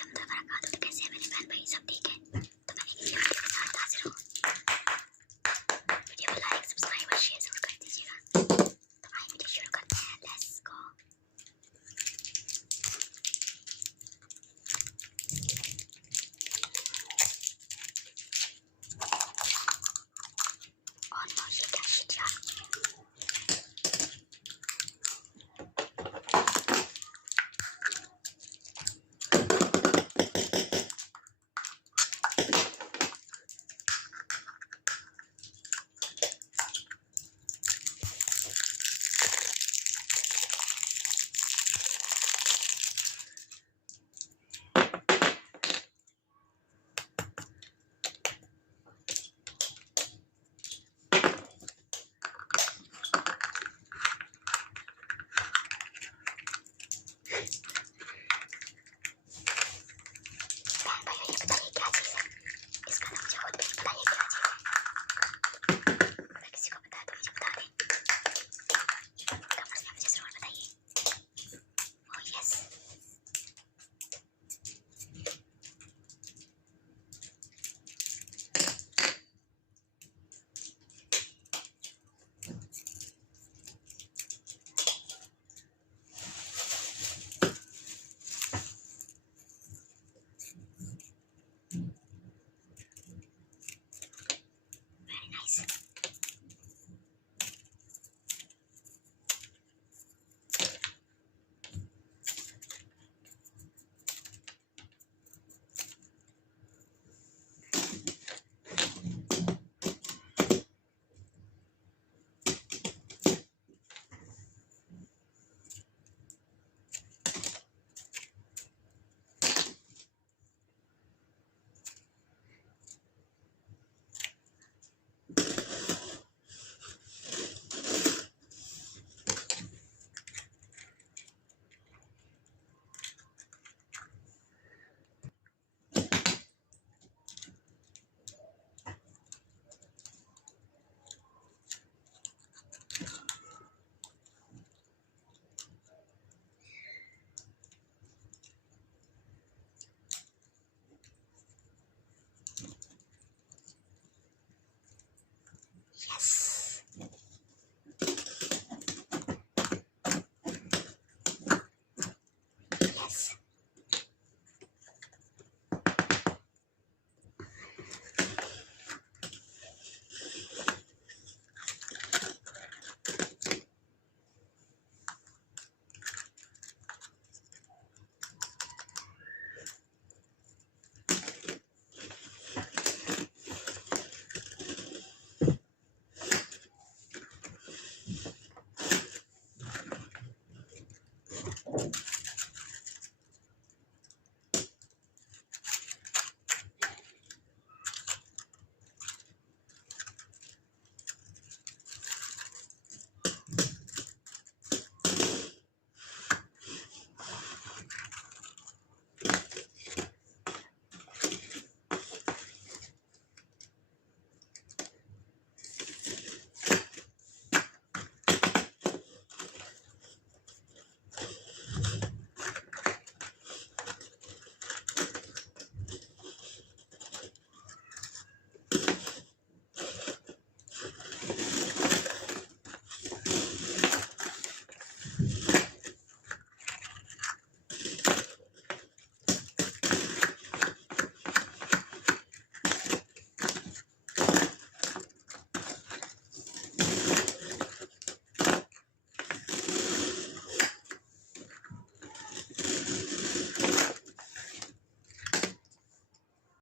वरहमतुल्लाहि वबरकातुहू। तो कैसे हैं मेरे बहन भाई, सब ठीक है? तो मैं एक वीडियो के साथ हाजिर हूँ। वीडियो को लाइक सब्सक्राइब और शेयर जरूर कर दीजिएगा। तो आइए वीडियो शुरू करते हैं, लेट्स गो। और ये क्या शिट यार, बहन भाई ये बताइए क्या चीज़ है? इसका नाम मुझे खुद भी नहीं पता, ये क्या चीज़ है? अगर किसी को पता है तो मुझे बता दें, कमेंट्स में मुझे जरूर बताइए। Oh yes, very nice. Yes.